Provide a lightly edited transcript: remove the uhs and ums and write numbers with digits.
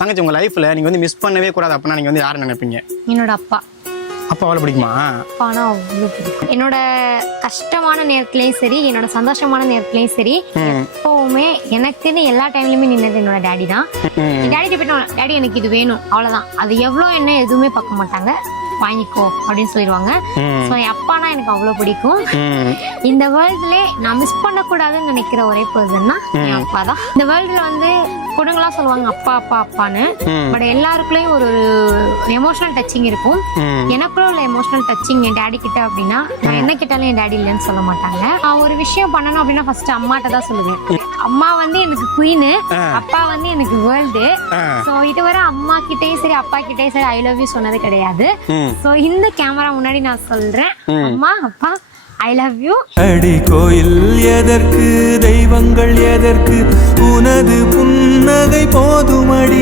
தங்கச்சி உங்க லைஃப்ல நீங்க வந்து மிஸ் பண்ணவே கூடாது அப்படின்னா நீங்க வந்து யாரை நினைப்பீங்க? என்னோட அப்பா. அப்பா அவ்வளவு பிடிக்குமா? அப்பானா அவ்வளோ பிடிக்கும். என்னோட கஷ்டமான நேரத்துலயும் சரி, என்னோட சந்தோஷமான நேரத்துலயும் சரி, எப்பவுமே எனக்குன்னு எல்லா டைம்லயுமே நின்னது என்னோட டேடி தான். டேடி போயிட்டு டேடி எனக்கு இது வேணும் அவ்வளவுதான். அது எவ்வளவு என்ன எதுவுமே பார்க்க மாட்டாங்க, வாங்கிக்கோ அப்படின்னு சொல்லிடுவாங்க. ஸோ என் அப்பானா எனக்கு அவ்வளோ பிடிக்கும். இந்த வேர்ல்டுலே நான் மிஸ் பண்ணக்கூடாதுன்னு நினைக்கிற ஒரே பர்சன்னா என் அப்பா தான். இந்த வேர்ல்டுல வந்து பொண்ணுங்களா சொல்லுவாங்க அப்பா அப்பா அப்பான்னு, பட் எல்லாருக்குள்ளயும் ஒரு எமோஷனல் டச்சிங் இருக்கும். எனக்குள்ள உள்ள எமோஷனல் டச்சிங் என் டேடி கிட்ட அப்படின்னா, நான் என்ன கேட்டாலும் என் டேடி இல்லைன்னு சொல்ல மாட்டாங்க. நான் ஒரு விஷயம் பண்ணணும் அப்படின்னா ஃபர்ஸ்ட் அம்மாட்ட தான் சொல்லுவேன். அம்மா வந்து எனக்கு குயினு, அப்பா வந்து எனக்கு வேர்ல்டு. ஸோ இதுவரை அம்மா கிட்டயும் சரி அப்பா கிட்டயும் சரி ஐ லவ் யூ சொன்னது கிடையாது. ஸோ இந்த கேமரா முன்னாடி நான் சொல்றேன், அம்மா அப்பா ஐ லவ் யூ. அடி கோயில் எதற்கு, தெய்வங்கள் எதற்கு, உனது புன்னகை போதுமடி.